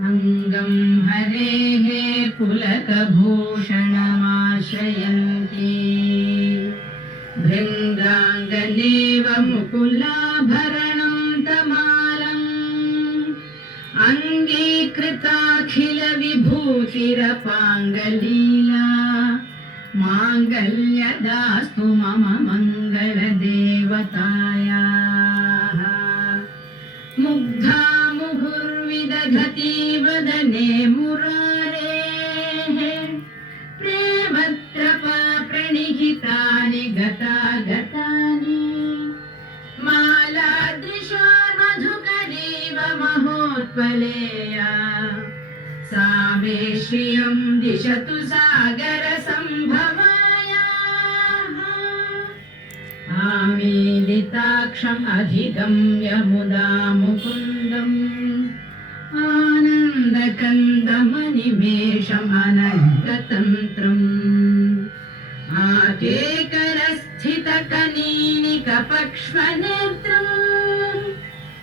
अंगं हरेः पुलकभूषणमाश्रयन्ती भृङ्गाङ्गनेव मुकुलाभरणं तमालम् अङ्गीकृताखिलविभूतिरपाङ्गलीला माङ्गल्यदास्तु मम मङ्गलदेवतायाः मुग्धा मुहुर्विदधति वदने मुरारेः प्रेमत्रपा प्रणिहितानि गतागतानि मालादृशोर्मधुकरीव महोत्पलेया सा मे श्रियं दिशतु सागरसम्भवायाः आमीलिताक्षम् अधिगम्य मुदा मुकुन्दम् आनन्दकन्दमनिमेषमनन्ततन्त्रम् आकेकरस्थितकनीनिकपक्ष्मनेत्रम्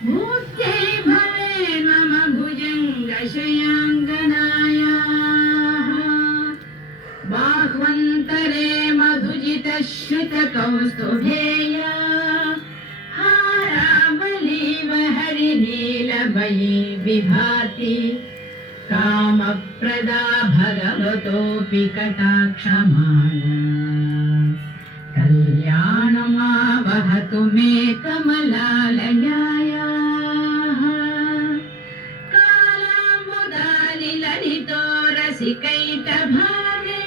भूत्यै भवेन्मम भुजङ्गशयाङ्गनायाः बाह्वन्तरे मधुजितश्रुतकौस्तुभेया हारावलीव हरिनीलमयी विभाति कामप्रदा भगवतोऽपि कटाक्षमाला कल्याणमावहतु मे कमलालयायाः कालाम्बुदालिललितो रसिकैटभागे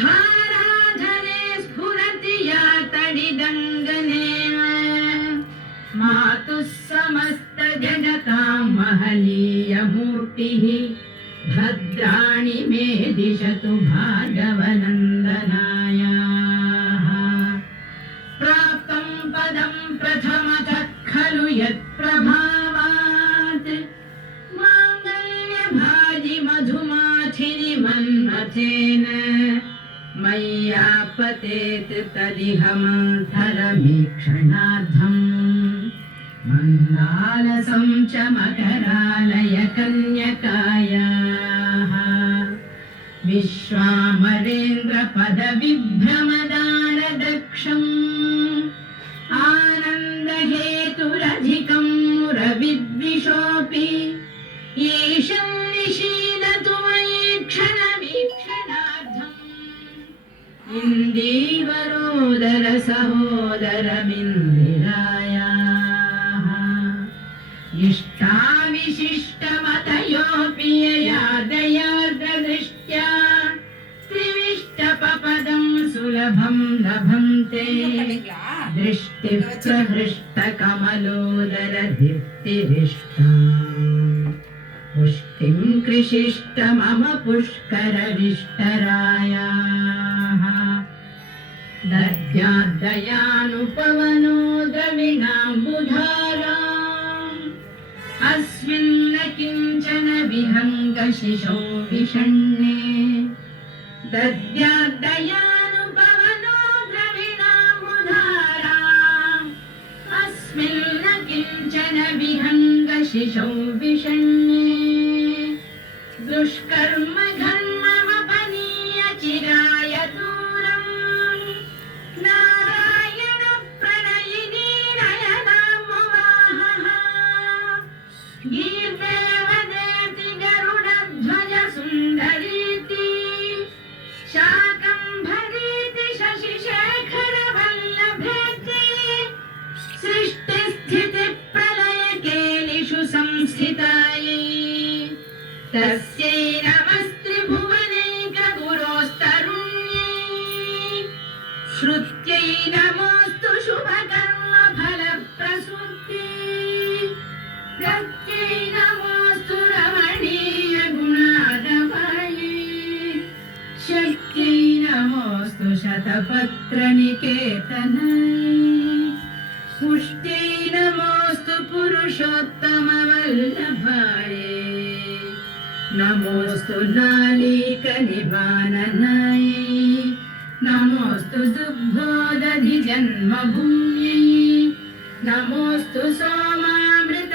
धाराधरे स्फुरति या तडिदङ्गनेव मातुः समस्तजगतां महलीयमूर्तिः भद्राणि मे दिशतु भार्गवनन्दनायाः प्राप्तं पदं प्रथमतः खलु यत्प्रभावात् माङ्गल्यभाजि मधुमाथिनि मन्मथेन मय्यापतेत् तदिह मन्थरमीक्षणार्थम् मन्दालसं च मकरालय कन्यकायाः विश्वामरेन्द्रपदविभ्रमदानदक्षम् आनन्दहेतुरधिकं मुरविद्विषोऽपि येषं निशीलतु मयि क्षणवीक्षणार्थम् इन्दीवरोदर सहोदरमिन्दिरायाः इष्टाविशिष्टमतयोऽपि यया दयार्द्रदृष्ट्या त्रिविष्टपपदं सुलभं लभन्ते दृष्टिः प्रहृष्टकमलोदरदीप्तिरिष्टा पुष्टिं कृषिष्ट मम पुष्करविष्टरायाः दद्याद्दयानुपवनो द्रविणाम्बुधाराम् अस्मिन्न किञ्चन विहङ्गशिशौ विषण्णे दद्याद्दयानुपवनो द्रविणाम्बुधाराम् अस्मिन्न किञ्चन विहङ्गशिशौ विषण्णे दुष्कर्म घर्ममपनीय चिराय दूरम् नारायण प्रणयिनी नयनाम्बुवाहः गीर्देवदेति गरुडध्वज सुन्दरीति शाकम्भरीति शशिशेखर वल्लभेति सृष्टिस्थितिप्रलयकेलिषु संस्थितायै तस्यै नमस्त्रिभुवनैकगुरोस्तरुण्यै श्रुत्यै नमोऽस्तु शुभकर्मफलप्रसूत्यै प्रत्यै नमोऽस्तु रमणीयगुणाधवायै शक्त्यै नमोऽस्तु शतपत्रनिकेतनायै पुष्ट्यै नमोऽस्तु पुरुषोत्तमवल्लभायै नमोऽस्तु नालीकनिवाननायै नमोऽस्तु दुग्धोदधिजन्मभूम्यै नमोऽस्तु सोमामृतसोदरायै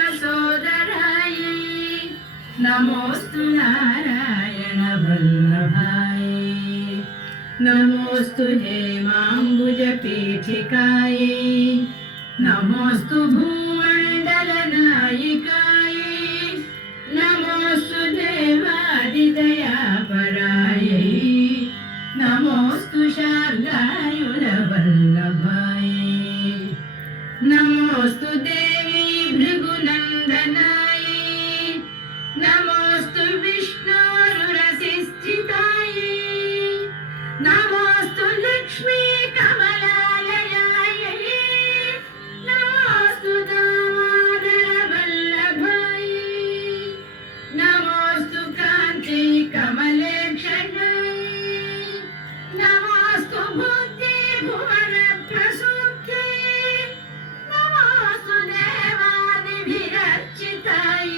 नमोऽस्तु नारायण वल्लभाय नमोऽस्तु हेमाम्बुजपीठिकाय नमोऽस्तु भूमण्डलनायिकाय नमोऽस्तु देवादिदयापरायै नमोऽस्तु शार्ङ्गायुधवल्लभाय नमोऽस्तु देवी भृगुनन्दनाय नमोऽस्तु विष्णोरुरसिस्थिताय नमोऽस्तु लक्ष्मी कमलालयाय नमोऽस्तु दामोदरवल्लभाय नमोऽस्तु कान्ति कमलेक्षणाय नमोऽस्तु बुद्धि भुवनप्रसूत्यै नमोऽस्तु देवादिभिरर्चिताय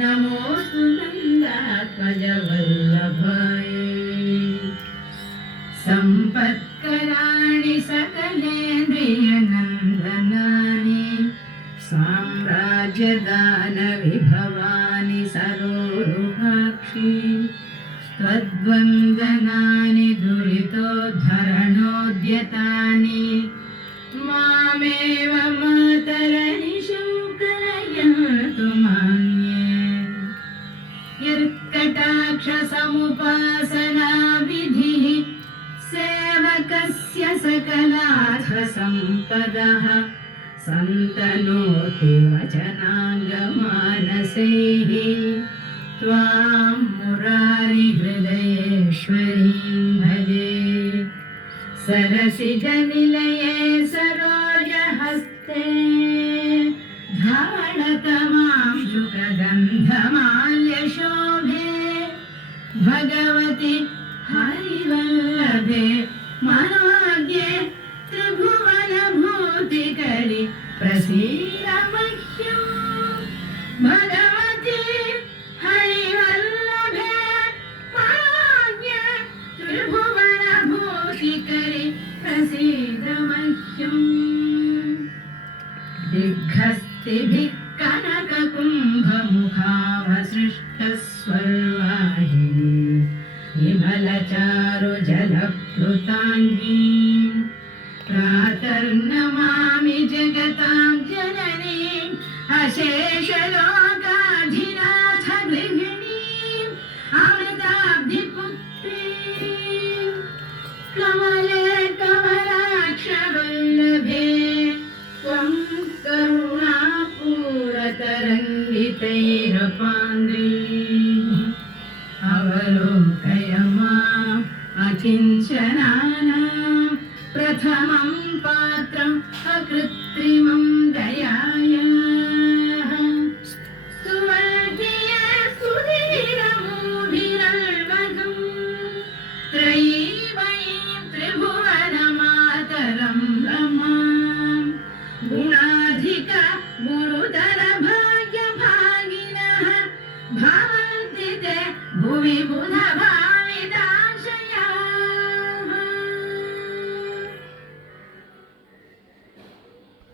नमोऽस्तु नन्दात्मजवल्लभाय सम्पत्कराणि सकलेन्द्रियनन्दनानि साम्राज्यदानविभवानि सरोरुहाक्षि त्वद्वन्दनानि दुरितोद्धरणोद्यतानि मामेव मातरनिशं कलयन्तु मान्ये यत्कटाक्षसमुपासनाविधिः सेवकस्य सकलार्थसम्पदः सन्तनोति वचनाङ्गमानसैः त्वां मुरारिहृदयेश्वरीं भजे सरसिजनिलये सरोजहस्ते धावणतमां शुकगन्धमाल्यशोभे भगवति हरिवल्लभे मनोज्ञे त्रिभुवनभूतिकरि प्रसीद मह्यं भगवति हरिवल्लभे मनोज्ञे त्रिभुवनभूतिकरि प्रसीद मह्यं दिग्हस्तिभिः कनककुम्भमुखावसृष्टस्वर्वाहिनी विमलचारुजलप्लुताङ्गी प्रातर्नमामि जगतां जननीम् अशेषलोकाधिनाथ गृहिणीम् अमृताब्धिपुत्रीम् कमले कमलाक्षवल्लभे त्वं करुणापूरतरङ्गितैरपाङ्गैः अवलोकय माम् अकिञ्चनानां प्रथमं पात्रम् अकृत्रिमं दयायाः सुवर्गीय सुधीरमूढिरल्वघं त्रयीमयीं त्रिभुवनमातरं रमां गुणाधिक गुरुतर भाग्यभागिनः भवन्ति ते भुवि बुधभाविता